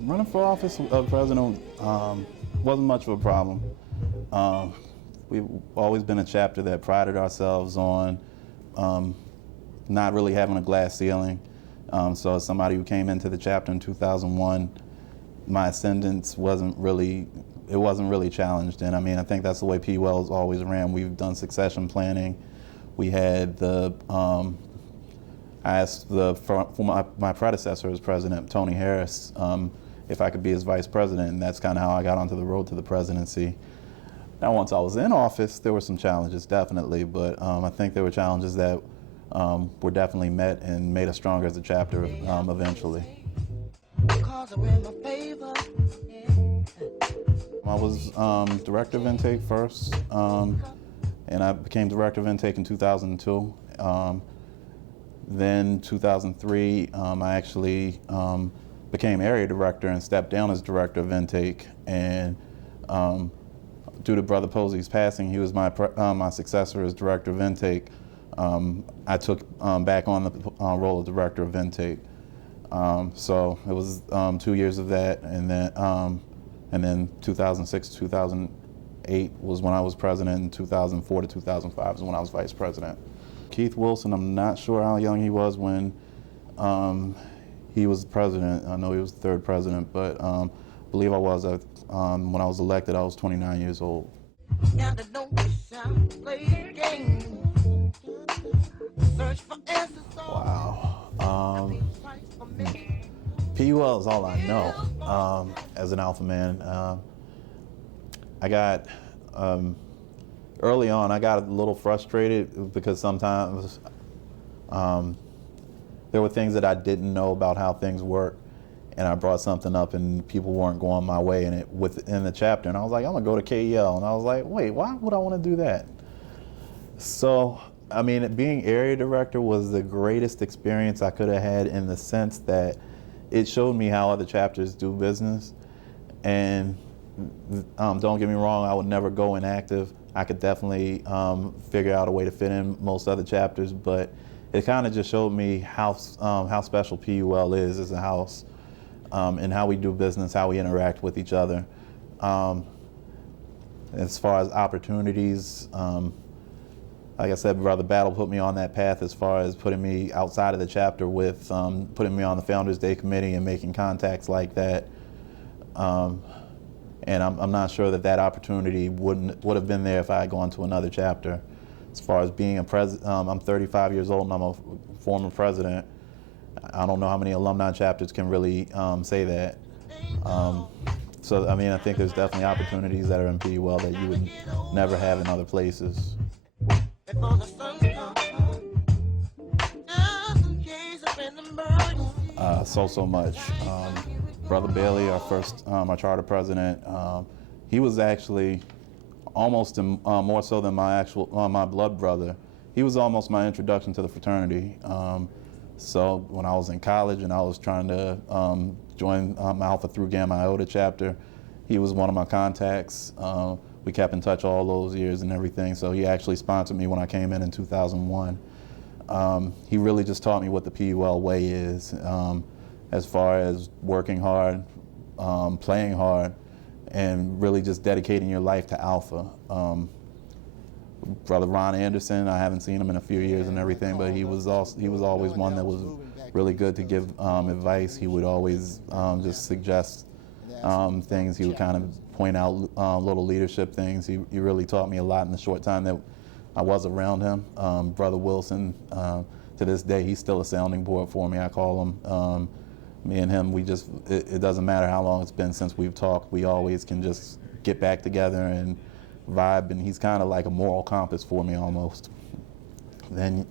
Running for office of president wasn't much of a problem. We've always been a chapter that prided ourselves on not really having a glass ceiling. So as somebody who came into the chapter in 2001, my ascendance wasn't really challenged. And I mean, I think that's the way PUL's always ran. We've done succession planning. We had I asked for my predecessor as president, Tony Harris, if I could be his vice president, and that's kind of how I got onto the road to the presidency. Now, once I was in office, there were some challenges, definitely, but I think there were challenges that were definitely met and made us stronger as a chapter eventually. I was director of intake first, and I became director of intake in 2002. Then 2003, I actually became area director and stepped down as director of intake. And due to Brother Posey's passing, he was my successor as director of intake. I took back on the role of director of intake. So it was 2 years of that, and then 2006 to 2008 was when I was president, and 2004 to 2005 was when I was vice president. Keith Wilson, I'm not sure how young he was when he was president. I know he was the third president, but I believe I was when I was elected. I was 29 years old. Wow. PUL is all I know as an alpha man. I got early on, I got a little frustrated because sometimes there were things that I didn't know about how things work, and I brought something up and people weren't going my way within the chapter, and I was like, I'm gonna go to KEL, and I was like, wait, why would I want to do that? So, I mean, being area director was the greatest experience I could have had, in the sense that it showed me how other chapters do business. And don't get me wrong, I would never go inactive. I could definitely figure out a way to fit in most other chapters, but it kind of just showed me how special PUL is as a house, and how we do business, how we interact with each other. As far as opportunities, like I said, Brother Battle put me on that path as far as putting me outside of the chapter with putting me on the Founders Day committee and making contacts like that. And I'm not sure that opportunity would have been there if I had gone to another chapter. As far as being a president, I'm 35 years old and I'm a former president. I don't know how many alumni chapters can really say that. So I mean, I think there's definitely opportunities that are in PUL that you would never have in other places. So much. Brother Bailey, our charter president, he was actually almost more so than my blood brother. He was almost my introduction to the fraternity. So when I was in college and I was trying to join Alpha through Gamma Iota chapter, he was one of my contacts. We kept in touch all those years and everything. So he actually sponsored me when I came in 2001. He really just taught me what the PUL way is, as far as working hard, playing hard, and really just dedicating your life to Alpha. Brother Ron Anderson, I haven't seen him in a few years and everything, but he was always one that was really good to give advice. He would always just suggest things. He would kind of point out little leadership things. He really taught me a lot in the short time that I was around him. Brother Wilson, to this day, he's still a sounding board for me. I call him. Me and him, it doesn't matter how long it's been since we've talked, we always can just get back together and vibe, and he's kind of like a moral compass for me almost. Then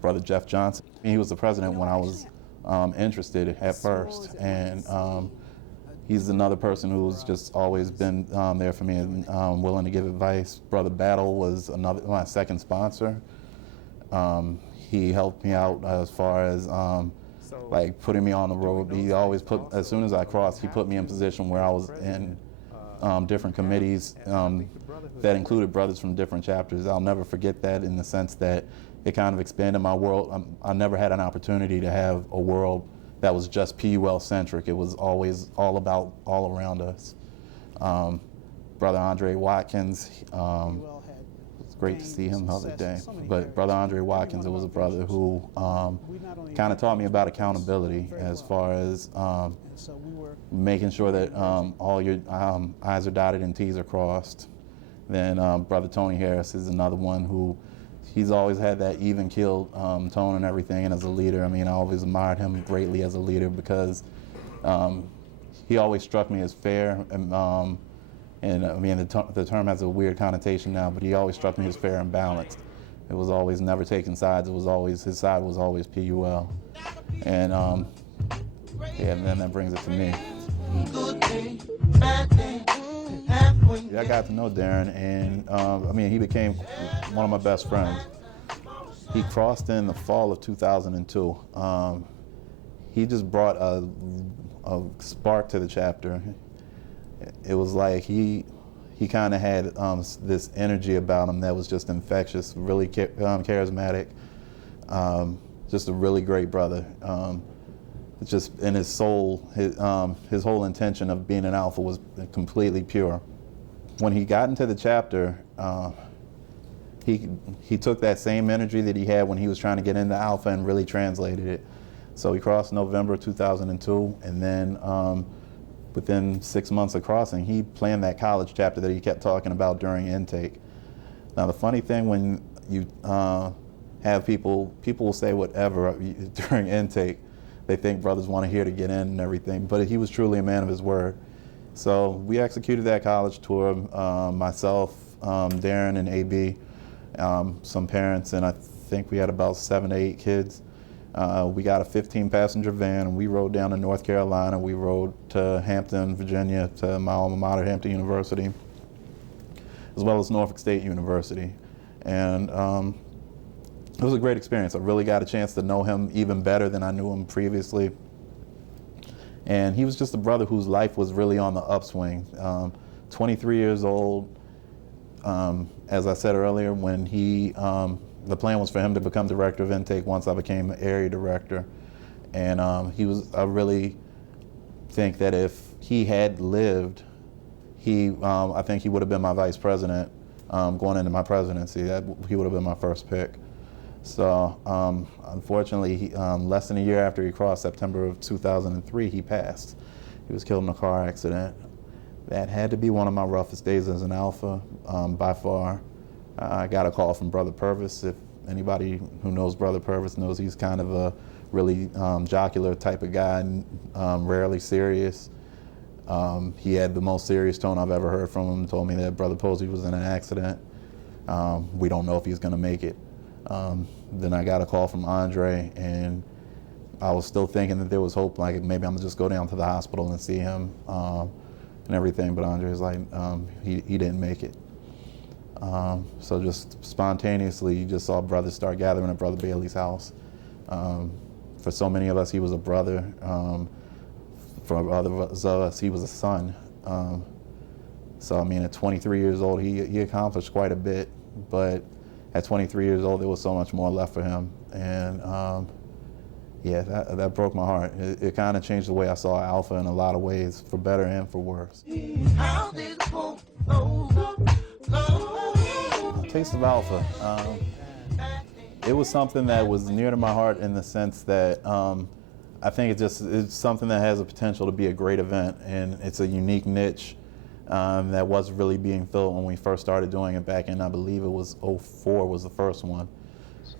Brother Jeff Johnson, he was the president when I was interested at first, and he's another person who's just always been there for me and willing to give advice. Brother Battle was my second sponsor. He helped me out as far as like putting me on the road. He always as soon as I crossed, he put me in position where I was in different committees that included brothers from different chapters. I'll never forget that, in the sense that it kind of expanded my world. I never had an opportunity to have a world that was just PUL centric. It was always all about all around us. Brother Andre Watkins, it's great to see him the other day. But Brother Andre Watkins, it was a brother who kind of taught me about accountability, as far as making sure that all your I's are dotted and T's are crossed. Then Brother Tony Harris is another one who, he's always had that even-keeled tone and everything, and as a leader, I mean, I always admired him greatly as a leader, because he always struck me as fair, and I mean, the term has a weird connotation now, but he always struck me as fair and balanced. It was always never taking sides. It was always, his side was always PUL. And yeah, and then that brings it to me. Yeah, I got to know Darin, and I mean, he became one of my best friends. He crossed in the fall of 2002. He just brought a spark to the chapter. It was like he kind of had this energy about him that was just infectious, really charismatic, just a really great brother. It's just in his soul, his whole intention of being an alpha was completely pure. When he got into the chapter, he took that same energy that he had when he was trying to get into alpha and really translated it. So he crossed November 2002, and then within 6 months of crossing, he planned that college chapter that he kept talking about during intake. Now, the funny thing, when you have people will say whatever during intake. They think brothers want to hear to get in and everything, but he was truly a man of his word. So we executed that college tour, myself, Darin and AB, some parents, and I think we had about 7 to 8 kids. We got a 15-passenger van, and we rode down to North Carolina. We rode to Hampton, Virginia, to my alma mater, Hampton University, as well as Norfolk State University. And it was a great experience. I really got a chance to know him even better than I knew him previously. And he was just a brother whose life was really on the upswing. 23 years old, as I said earlier, when the plan was for him to become director of intake once I became area director. And I really think that if he had lived, I think he would have been my vice president going into my presidency. He would have been my first pick. So unfortunately, less than a year after he crossed, September of 2003, he passed. He was killed in a car accident. That had to be one of my roughest days as an alpha, by far. I got a call from Brother Purvis. If anybody who knows Brother Purvis knows, he's kind of a really jocular type of guy, rarely serious. He had the most serious tone I've ever heard from him. Told me that Brother Posey was in an accident. We don't know if he's going to make it. Then I got a call from Andre, and I was still thinking that there was hope, like maybe I'm gonna just go down to the hospital and see him and everything, but Andre was like, he didn't make it. So just spontaneously, you just saw brothers start gathering at Brother Bailey's house. For so many of us, he was a brother. For others of us, he was a son. So I mean, at 23 years old, he accomplished quite a bit, but at 23 years old, there was so much more left for him. And yeah, that broke my heart. It kind of changed the way I saw alpha in a lot of ways, for better and for worse. Taste of Alpha. It was something that was near to my heart, in the sense that I think it's something that has the potential to be a great event, and it's a unique niche that wasn't really being filled when we first started doing it back in, I believe it was 04 was the first one.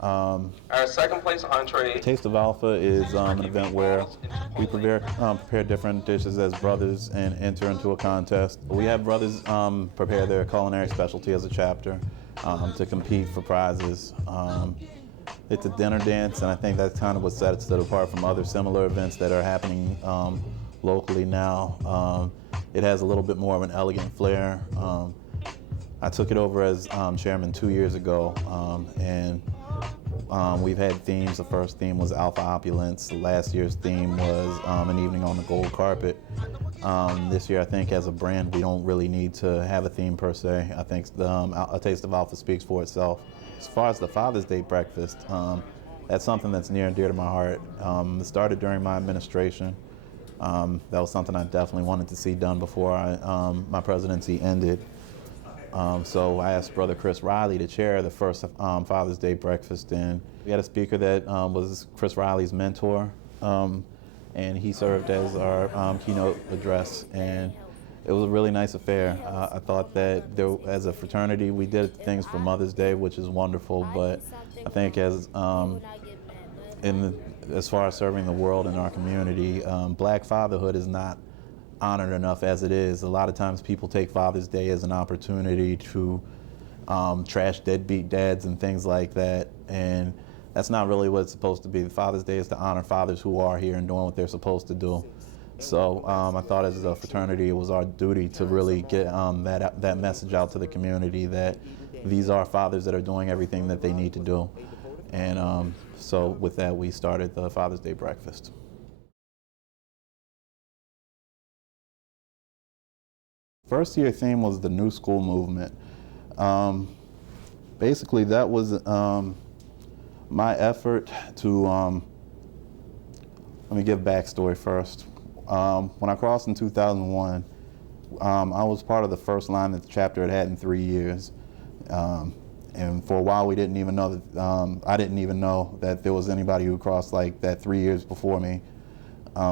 Our second place entree. Taste of Alpha is an event where we prepare different dishes as brothers and enter into a contest. We have brothers prepare their culinary specialty as a chapter to compete for prizes. It's a dinner dance, and I think that's kind of what sets it apart from other similar events that are happening locally now. It has a little bit more of an elegant flair. I took it over as chairman 2 years ago, and we've had themes. The first theme was Alpha Opulence. Last year's theme was an evening on the gold carpet. This year, I think as a brand, we don't really need to have a theme per se. I think A Taste of Alpha speaks for itself. As far as the Father's Day breakfast, that's something that's near and dear to my heart. It started during my administration. That was something I definitely wanted to see done before my presidency ended. So I asked Brother Chris Riley to chair the first Father's Day breakfast, and we had a speaker that was Chris Riley's mentor, and he served as our keynote address, and it was a really nice affair. I thought that as a fraternity, we did things for Mother's Day, which is wonderful, but I think as far as serving the world in our community, Black fatherhood is not honored enough as it is. A lot of times people take Father's Day as an opportunity to trash deadbeat dads and things like that, and that's not really what it's supposed to be. Father's Day is to honor fathers who are here and doing what they're supposed to do. So I thought as a fraternity it was our duty to really get that message out to the community that these are fathers that are doing everything that they need to do. And so with that, we started the Father's Day breakfast. First year theme was the New School Movement. Basically, that was my effort to, let me give backstory first. When I crossed in 2001, I was part of the first line that the chapter had in 3 years. And for a while, we didn't even know that, I didn't even know that there was anybody who crossed like that 3 years before me.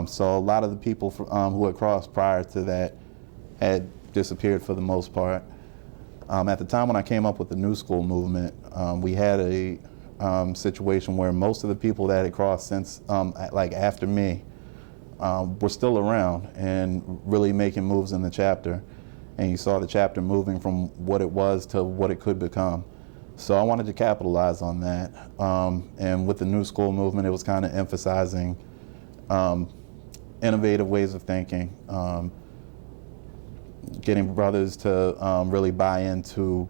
So a lot of the people who had crossed prior to that had disappeared for the most part. At the time when I came up with the New School Movement, we had a situation where most of the people that had crossed since, like after me, were still around and really making moves in the chapter. And you saw the chapter moving from what it was to what it could become. So I wanted to capitalize on that. And with the New School Movement, it was kind of emphasizing innovative ways of thinking, getting brothers to really buy into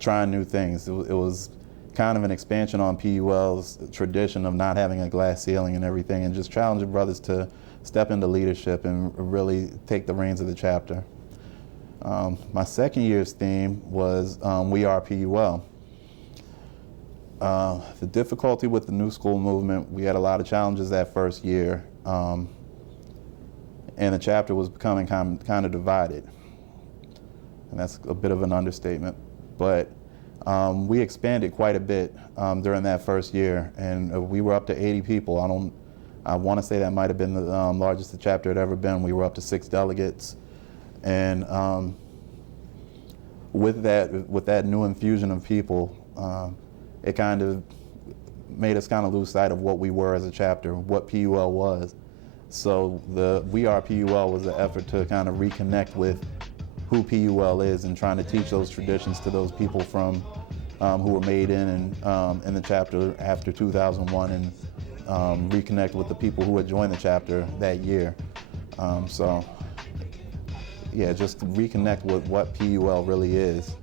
trying new things. It was kind of an expansion on PUL's tradition of not having a glass ceiling and everything, and just challenging brothers to step into leadership and really take the reins of the chapter. My second year's theme was We Are PUL. The difficulty with the New School Movement, we had a lot of challenges that first year, and the chapter was becoming kind of divided. And that's a bit of an understatement. But we expanded quite a bit during that first year, and we were up to 80 people. I want to say that might have been the largest the chapter had ever been. We were up to 6 delegates. And with that new infusion of people, it kind of made us kind of lose sight of what we were as a chapter, what PUL was. So the We Are PUL was an effort to kind of reconnect with who PUL is and trying to teach those traditions to those people from who were made in the chapter after 2001, and reconnect with the people who had joined the chapter that year. So yeah, just to reconnect with what PUL really is.